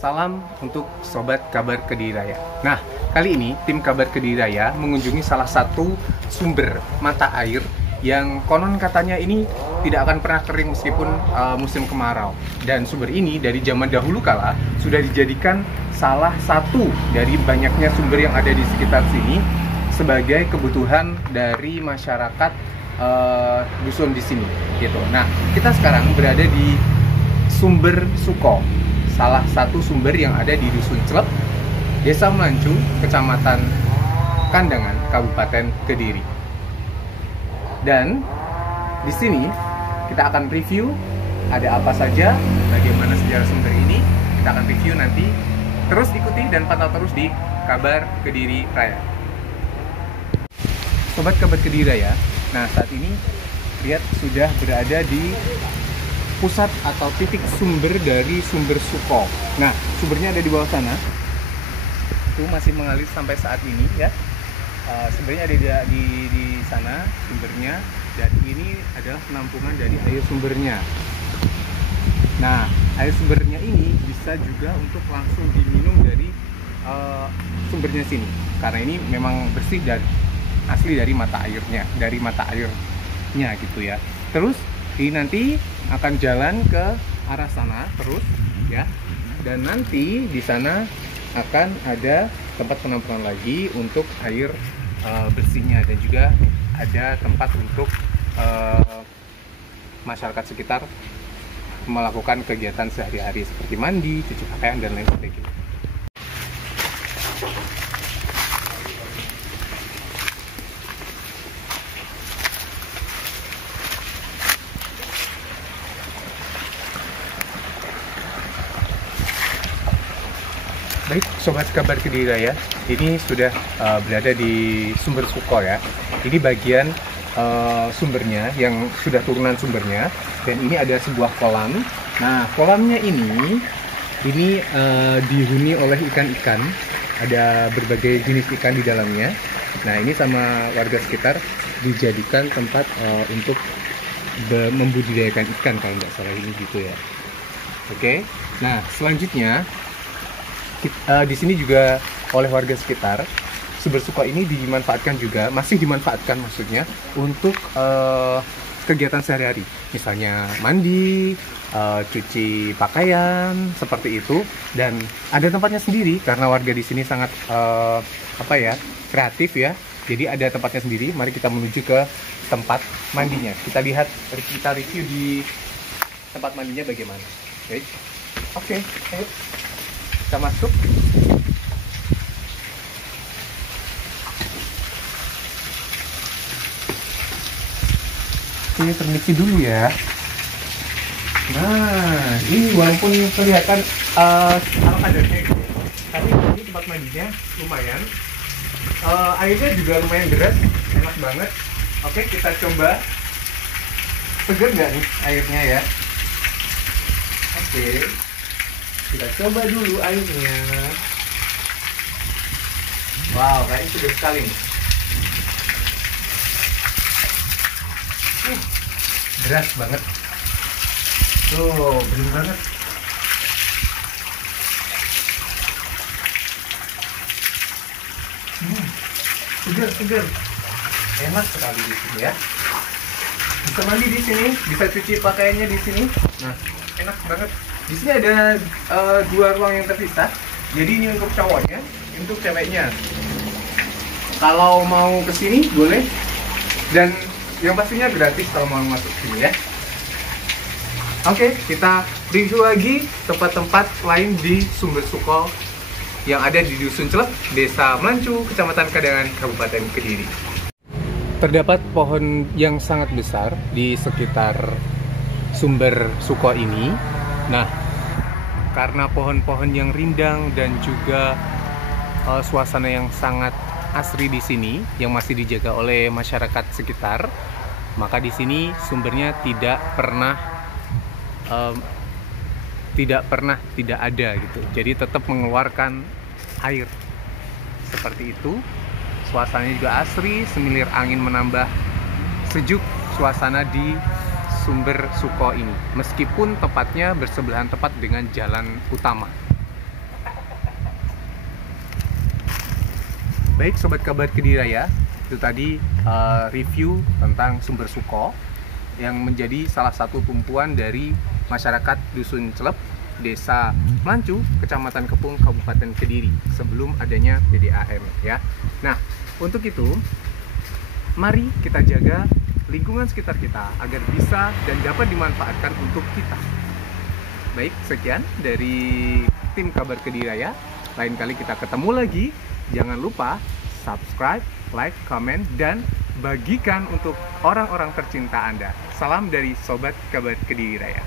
Salam untuk Sobat Kabar Kediri Raya. Nah, kali ini tim Kabar Kediri Raya mengunjungi salah satu sumber mata air yang konon katanya ini tidak akan pernah kering meskipun musim kemarau. Dan sumber ini dari zaman dahulu kala sudah dijadikan salah satu dari banyaknya sumber yang ada di sekitar sini sebagai kebutuhan dari masyarakat dusun di sini gitu. Nah, kita sekarang berada di Sumber Suko, salah satu sumber yang ada di Dusun Celep, Desa Melancu, Kecamatan Kandangan, Kabupaten Kediri. Dan di sini kita akan review ada apa saja, bagaimana sejarah sumber ini. Kita akan review nanti. Terus ikuti dan pantau terus di Kabar Kediri Raya. Sobat Kabar Kediri Raya, nah saat ini lihat sudah berada di pusat atau titik sumber dari Sumber Suko. Nah, sumbernya ada di bawah sana. Itu masih mengalir sampai saat ini ya. Sumbernya ada di sana sumbernya, dan ini adalah penampungan dari air sumbernya. Nah, air sumbernya ini bisa juga untuk langsung diminum dari sumbernya sini, karena ini memang bersih dan asli dari mata airnya, gitu ya. Terus ini nanti akan jalan ke arah sana terus ya, dan nanti di sana akan ada tempat penampungan lagi untuk air bersihnya, dan juga ada tempat untuk masyarakat sekitar melakukan kegiatan sehari-hari seperti mandi, cuci pakaian, dan lain sebagainya. Baik, Sobat Kabar Kediri Raya, ini sudah berada di Sumber Suko ya. Ini bagian sumbernya yang sudah turunan sumbernya, dan ini ada sebuah kolam. Nah, kolamnya ini dihuni oleh ikan-ikan, ada berbagai jenis ikan di dalamnya. Nah, ini sama warga sekitar dijadikan tempat untuk membudidayakan ikan kalau nggak salah ini gitu ya. Oke, nah selanjutnya di sini juga oleh warga sekitar, Sumber Suko ini masih dimanfaatkan maksudnya untuk kegiatan sehari-hari, misalnya mandi, cuci pakaian seperti itu, dan ada tempatnya sendiri karena warga di sini sangat kreatif ya. Jadi ada tempatnya sendiri. Mari kita menuju ke tempat mandinya. Kita review di tempat mandinya bagaimana. Oke, ayo. Kita masuk. Oke, permisi dulu ya. Nah, ini walaupun kelihatan ala kadarnya gitu, tapi ini tempat mandinya lumayan. Airnya juga lumayan deras, enak banget. Oke, kita coba. Seger nggak nih airnya ya? Oke. Kita coba dulu airnya. Wow, kayaknya segar sekali nih. Deras banget. Tuh, bening banget. Segar. Enak sekali di sini ya. Bisa mandi di sini, bisa cuci pakaiannya di sini. Nah, enak banget. Di sini ada dua ruang yang terpisah. Jadi ini untuk cowoknya, untuk ceweknya. Kalau mau ke sini boleh, dan yang pastinya gratis kalau mau masuk sini ya. Oke, kita review lagi tempat-tempat lain di Sumber Suko yang ada di Dusun Celep, Desa Melancu, Kecamatan Kandangan, Kabupaten Kediri. Terdapat pohon yang sangat besar di sekitar Sumber Suko ini. Nah, karena pohon-pohon yang rindang dan juga suasana yang sangat asri di sini yang masih dijaga oleh masyarakat sekitar, maka di sini sumbernya tidak pernah tidak ada gitu. Jadi tetap mengeluarkan air seperti itu. Suasananya juga asri, semilir angin menambah sejuk suasana di Sumber Suko ini, meskipun tepatnya bersebelahan tepat dengan jalan utama. Baik Sobat Kabar Kediri Raya, itu tadi review tentang Sumber Suko yang menjadi salah satu tumpuan dari masyarakat Dusun Celep, Desa Melancu, Kecamatan Kepung, Kabupaten Kediri sebelum adanya PDAM ya. Nah, untuk itu mari kita jaga lingkungan sekitar kita agar bisa dan dapat dimanfaatkan untuk kita. Baik, sekian dari tim Kabar Kediri Raya. Lain kali kita ketemu lagi. Jangan lupa subscribe, like, komen, dan bagikan untuk orang-orang tercinta Anda. Salam dari Sobat Kabar Kediri Raya.